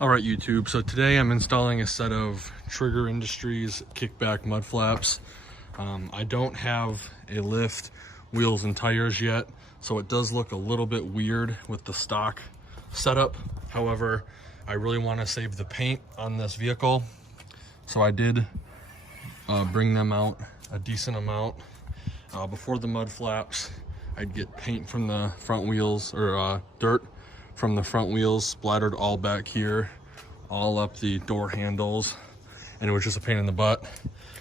All right, YouTube, so today I'm installing a set of Trigger Industries kickback mud flaps. I don't have a lift, wheels, and tires yet, so it does look a little bit weird with the stock setup. However, I really want to save the paint on this vehicle, so I did bring them out a decent amount. Before the mud flaps, I'd get paint from the front wheels, or dirt from the front wheels splattered all back here, all up the door handles, and it was just a pain in the butt.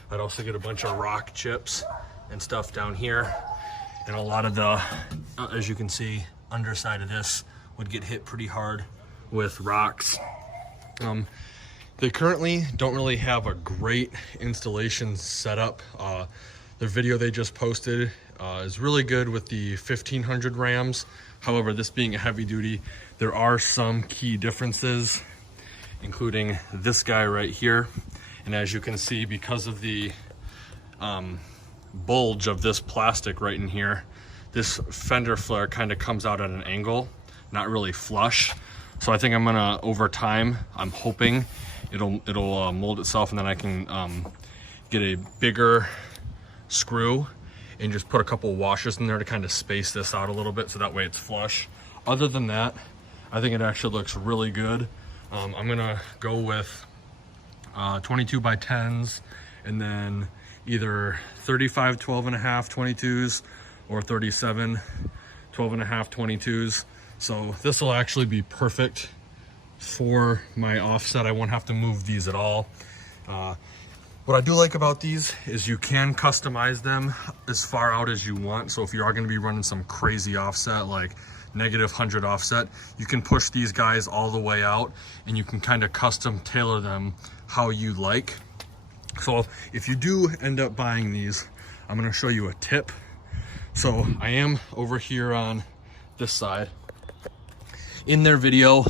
I'd also get a bunch of rock chips and stuff down here, and a lot of the, as you can see, underside of this would get hit pretty hard with rocks. They currently don't really have a great installation setup. The video they just posted is really good with the 1500 Rams. However, this being a heavy duty, there are some key differences, including this guy right here. And as you can see, because of the bulge of this plastic right in here, this fender flare kind of comes out at an angle, not really flush. So I think I'm gonna, over time, I'm hoping it'll mold itself, and then I can get a bigger screw and just put a couple washers in there to kind of space this out a little bit, so that way it's flush. Other than that, I think it actually looks really good. I'm gonna go with 22 by 10s, and then either 35 12.5 22s or 37 12.5 22s. So this will actually be perfect for my offset. I won't have to move these at all. What I do like about these is you can customize them as far out as you want. So if you are going to be running some crazy offset, like -100 offset, you can push these guys all the way out, and you can kind of custom tailor them how you like. So if you do end up buying these, I'm going to show you a tip. So I am over here on this side. In their video,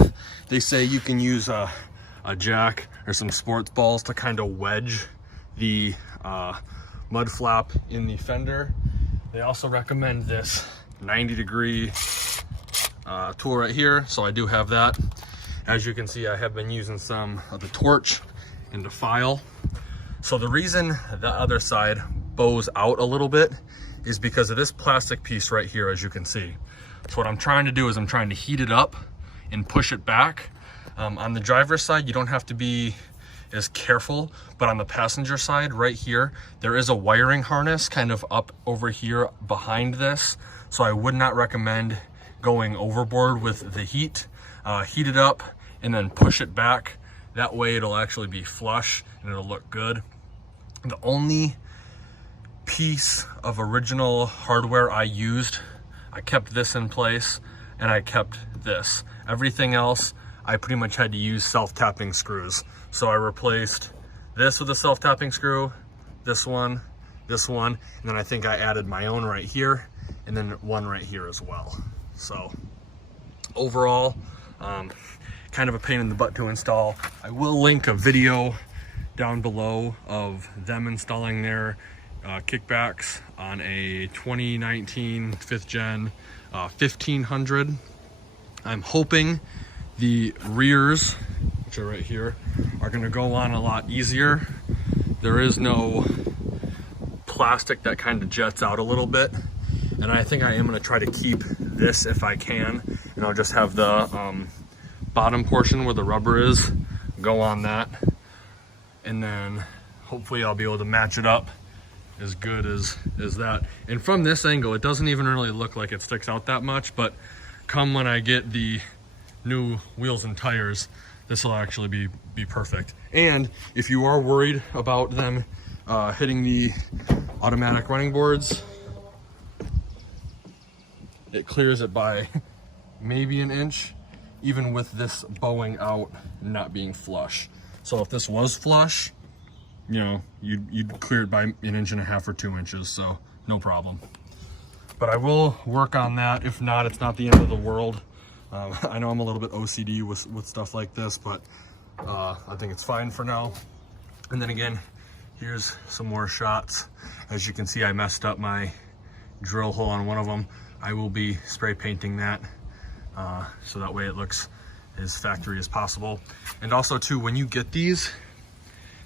they say you can use a jack or some sports balls to kind of wedge the mud flap in the fender. They also recommend this 90-degree tool right here, so I do have that. As you can see, I have been using some of the torch and the file. So the reason the other side bows out a little bit is because of this plastic piece right here, as you can see. So what I'm trying to do is I'm trying to heat it up and push it back. On the driver's side, you don't have to be as careful, but on the passenger side right here, there is a wiring harness kind of up over here behind this. So I would not recommend going overboard with the heat. Heat it up and then push it back. That way it'll actually be flush and it'll look good. The only piece of original hardware I used, I kept this in place, and I kept this. Everything else, I pretty much had to use self-tapping screws. So I replaced this with a self-tapping screw, this one, and then I think I added my own right here, and then one right here as well. So overall, kind of a pain in the butt to install. I will link a video down below of them installing their kickbacks on a 2019 5th gen 1500. I'm hoping the rears, which are right here, are going to go on a lot easier. There is no plastic that kind of jets out a little bit, and I think I am going to try to keep this if I can, and I'll just have the bottom portion where the rubber is go on that, and then hopefully I'll be able to match it up as good as that. And from this angle, it doesn't even really look like it sticks out that much, but come when I get the new wheels and tires, this will actually be perfect. And if you are worried about them hitting the automatic running boards, it clears it by maybe an inch, even with this bowing out, not being flush. So if this was flush, you know, you'd clear it by 1.5 inches or 2 inches, so no problem. But I will work on that. If not, it's not the end of the world. I know I'm a little bit OCD with stuff like this, but I think it's fine for now. And then again, here's some more shots. As you can see, I messed up my drill hole on one of them. I will be spray painting that so that way it looks as factory as possible. And also too, when you get these,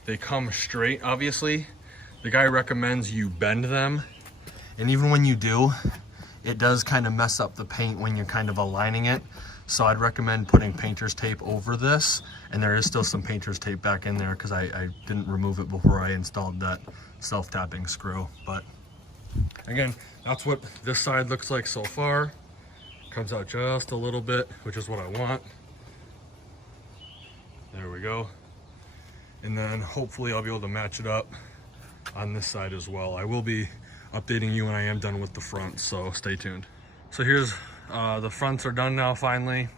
they come straight, obviously. The guy recommends you bend them, and even when you do, it does kind of mess up the paint when you're kind of aligning it. So I'd recommend putting painter's tape over this, and there is still some painter's tape back in there because I didn't remove it before I installed that self-tapping screw. But again, that's what this side looks like so far. Comes out just a little bit, which is what I want. There we go. And then hopefully I'll be able to match it up on this side as well. I will be updating you when I am done with the front, so stay tuned. So here's the fronts are done now finally.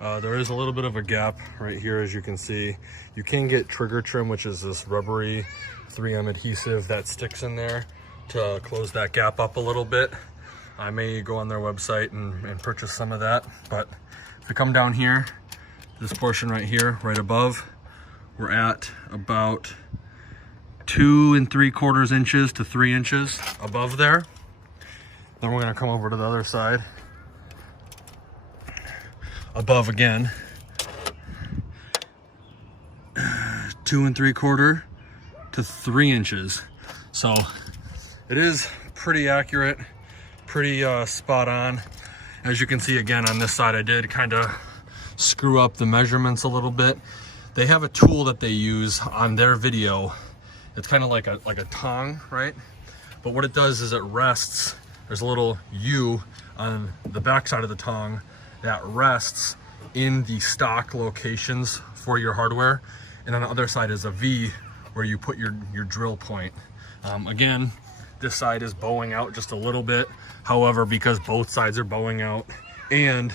There is a little bit of a gap right here, as you can see. You can get trigger trim, which is this rubbery 3M adhesive that sticks in there to close that gap up a little bit. I may go on their website and purchase some of that. But if we come down here, this portion right here, right above, we're at about 2 3/4 inches to 3 inches above there. Then we're gonna come over to the other side. Above again, 2 3/4 to 3 inches. So it is pretty accurate, pretty spot on. As you can see again on this side, I did kind of screw up the measurements a little bit. They have a tool that they use on their video. It's kind of like a tong, right? But what it does is it rests. There's a little U on the back side of the tong that rests in the stock locations for your hardware. And on the other side is a V where you put your drill point. Again, this side is bowing out just a little bit. However, because both sides are bowing out and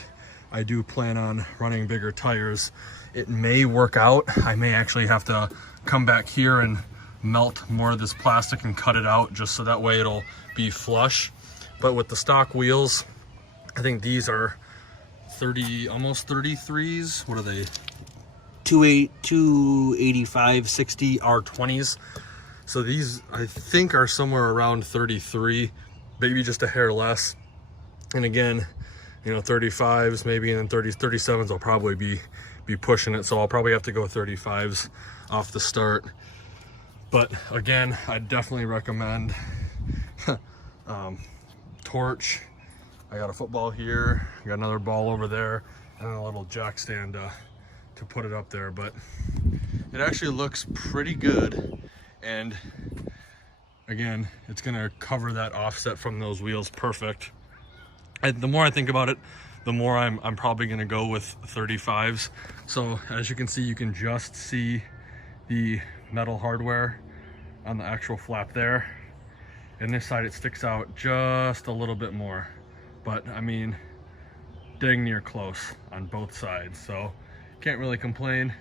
I do plan on running bigger tires, it may work out. I may actually have to come back here and melt more of this plastic and cut it out just so that way it'll be flush. But with the stock wheels, I think these are 30, almost 33s. What are they? 285, 60 R20s. So these I think are somewhere around 33, maybe just a hair less. And again, you know, 35s maybe, and then 37s I'll probably be pushing it. So I'll probably have to go 35s off the start. But again, I definitely recommend torch. I got a football here, I got another ball over there, and a little jack stand to put it up there. But it actually looks pretty good, and again, it's gonna cover that offset from those wheels perfect. And the more I think about it, the more I'm probably gonna go with 35s. So as you can see, you can just see the metal hardware on the actual flap there. And this side, it sticks out just a little bit more. But I mean, dang near close on both sides. So can't really complain.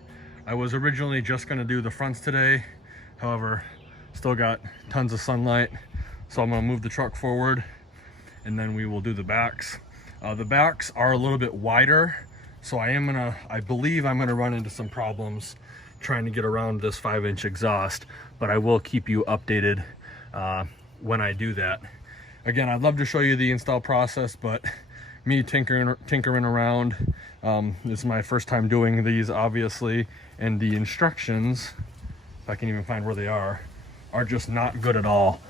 I was originally just gonna do the fronts today. However, still got tons of sunlight. So I'm gonna move the truck forward and then we will do the backs. The backs are a little bit wider. So I believe I'm gonna run into some problems trying to get around this 5-inch exhaust, but I will keep you updated when I do that. Again, I'd love to show you the install process, but me tinkering around, this is my first time doing these, obviously, and the instructions, if I can even find where they are just not good at all.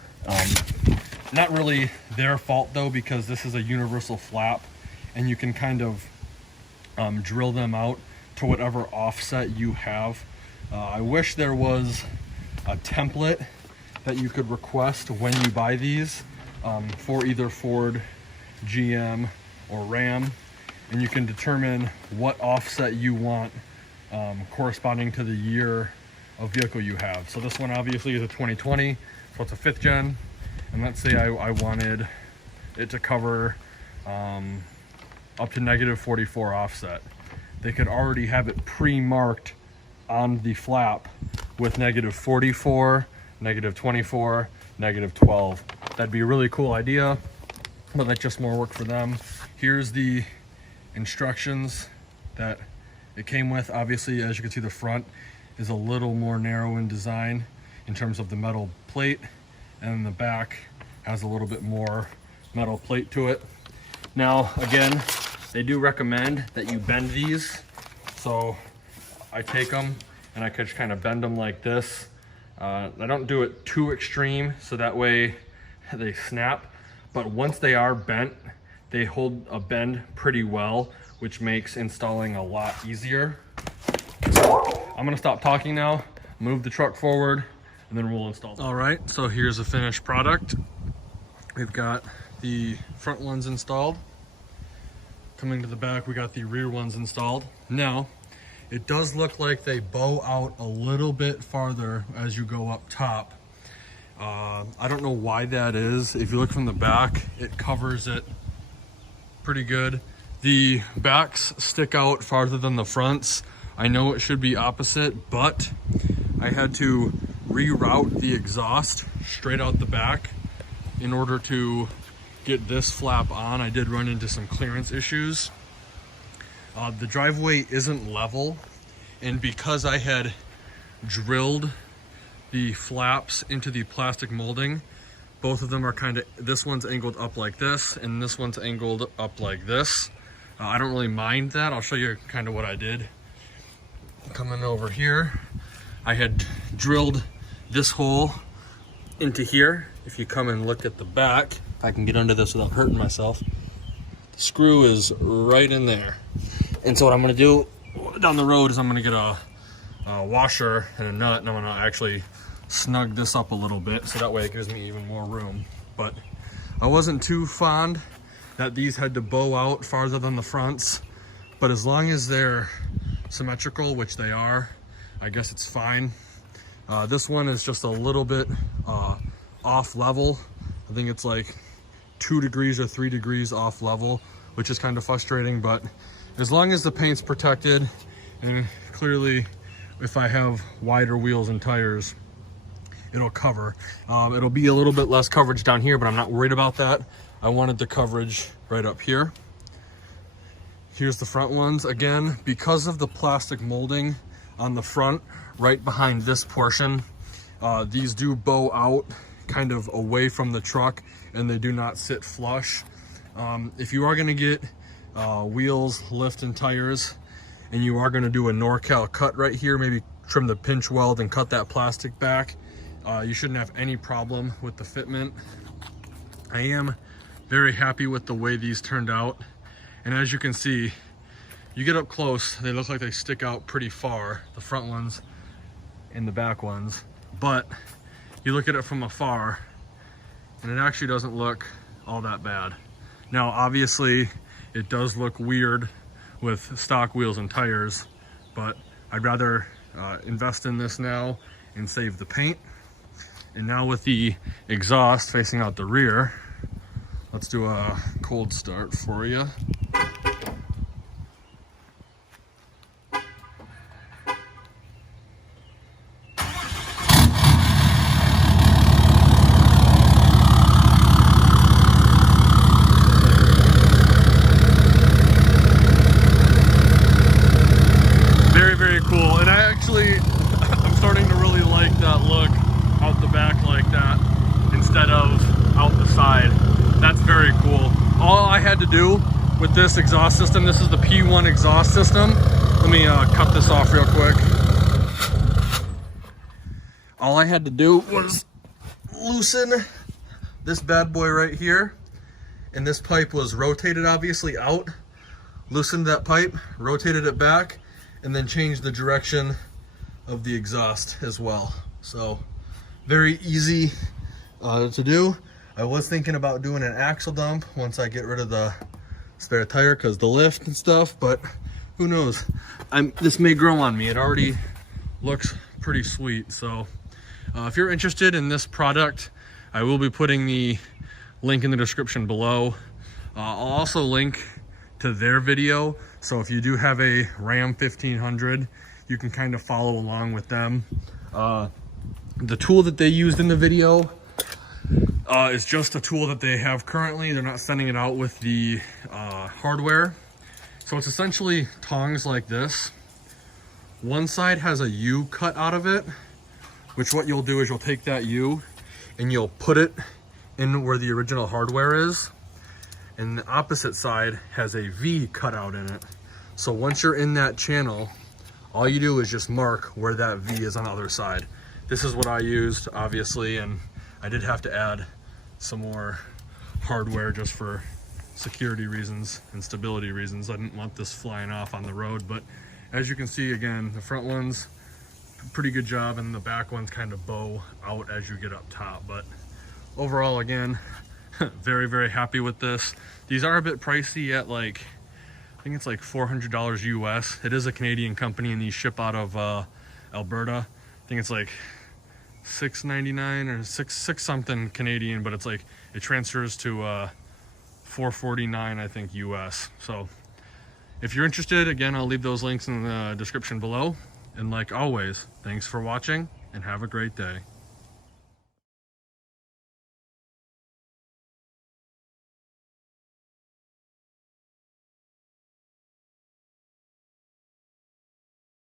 Not really their fault though, because this is a universal flap and you can kind of drill them out to whatever offset you have. I wish there was a template that you could request when you buy these for either Ford, GM, or Ram, and you can determine what offset you want corresponding to the year of vehicle you have. So this one obviously is a 2020, so it's a 5th gen, and let's say I wanted it to cover up to -44 offset. They could already have it pre-marked on the flap with -44, -24, -12. That'd be a really cool idea, but that's just more work for them. Here's the instructions that it came with. Obviously, as you can see, the front is a little more narrow in design in terms of the metal plate, and the back has a little bit more metal plate to it. Now, again, they do recommend that you bend these So I take them and I can just kind of bend them like this. I don't do it too extreme, so that way they snap. But once they are bent, they hold a bend pretty well, which makes installing a lot easier. So I'm gonna stop talking now, move the truck forward, and then we'll install them. All right, so here's the finished product. We've got the front ones installed. Coming to the back, we got the rear ones installed. Now, it does look like they bow out a little bit farther as you go up top. I don't know why that is. If you look from the back, it covers it pretty good. The backs stick out farther than the fronts. I know it should be opposite, but I had to reroute the exhaust straight out the back in order to get this flap on. I did run into some clearance issues. The driveway isn't level, and because I had drilled the flaps into the plastic molding, both of them are kind of, this one's angled up like this and this one's angled up like this. I don't really mind that. I'll show you kind of what I did. Coming over here, I had drilled this hole into here. If you come and look at the back, if I can get under this without hurting myself, the screw is right in there. And so what I'm gonna do down the road is I'm gonna get a washer and a nut, and I'm gonna actually snug this up a little bit so that way it gives me even more room. But I wasn't too fond that these had to bow out farther than the fronts, but as long as they're symmetrical, which they are, I guess it's fine. This one is just a little bit off level. I think it's like 2 degrees or 3 degrees off level, which is kind of frustrating, but as long as the paint's protected, and clearly if I have wider wheels and tires, it'll cover. It'll be a little bit less coverage down here, but I'm not worried about that. I wanted the coverage right up here. Here's the front ones. Again, because of the plastic molding on the front, right behind this portion, these do bow out kind of away from the truck, and they do not sit flush. If you are gonna get wheels, lift, and tires, and you are gonna do a NorCal cut right here, maybe trim the pinch weld and cut that plastic back, you shouldn't have any problem with the fitment. I am very happy with the way these turned out. And as you can see, you get up close, they look like they stick out pretty far, the front ones and the back ones. But you look at it from afar, and it actually doesn't look all that bad. Now, obviously, it does look weird with stock wheels and tires, but I'd rather invest in this now and save the paint. And now with the exhaust facing out the rear, let's do a cold start for you. Very, very cool. And I'm starting to really like that look out the back like that instead of out the side. That's very cool. All I had to do with this exhaust system, this is the P1 exhaust system. Let me cut this off real quick. All I had to do was loosen this bad boy right here, and this pipe was rotated obviously out. Loosened that pipe, rotated it back, and then changed the direction of the exhaust as well. So very easy to do. I was thinking about doing an axle dump once I get rid of the spare tire because the lift and stuff, but who knows? This may grow on me. It already looks pretty sweet. So if you're interested in this product, I will be putting the link in the description below. I'll also link to their video. So if you do have a Ram 1500, you can kind of follow along with them. The tool that they used in the video is just a tool that they have currently. They're not sending it out with the hardware. So it's essentially tongs like this. One side has a U cut out of it, which what you'll do is you'll take that U and you'll put it in where the original hardware is. And the opposite side has a V cut out in it. So once you're in that channel, all you do is just mark where that V is on the other side. This is what I used, obviously, and I did have to add some more hardware just for security reasons and stability reasons. I didn't want this flying off on the road, but as you can see, again, the front one's pretty good job, and the back ones kind of bow out as you get up top. But overall, again, very, very happy with this. These are a bit pricey at like, I think it's like $400 US. It is a Canadian company, and these ship out of Alberta. I think it's like $6.99 or six something Canadian, but it's like it transfers to $449, I think, US. So if you're interested, again, I'll leave those links in the description below. And like always, thanks for watching and have a great day.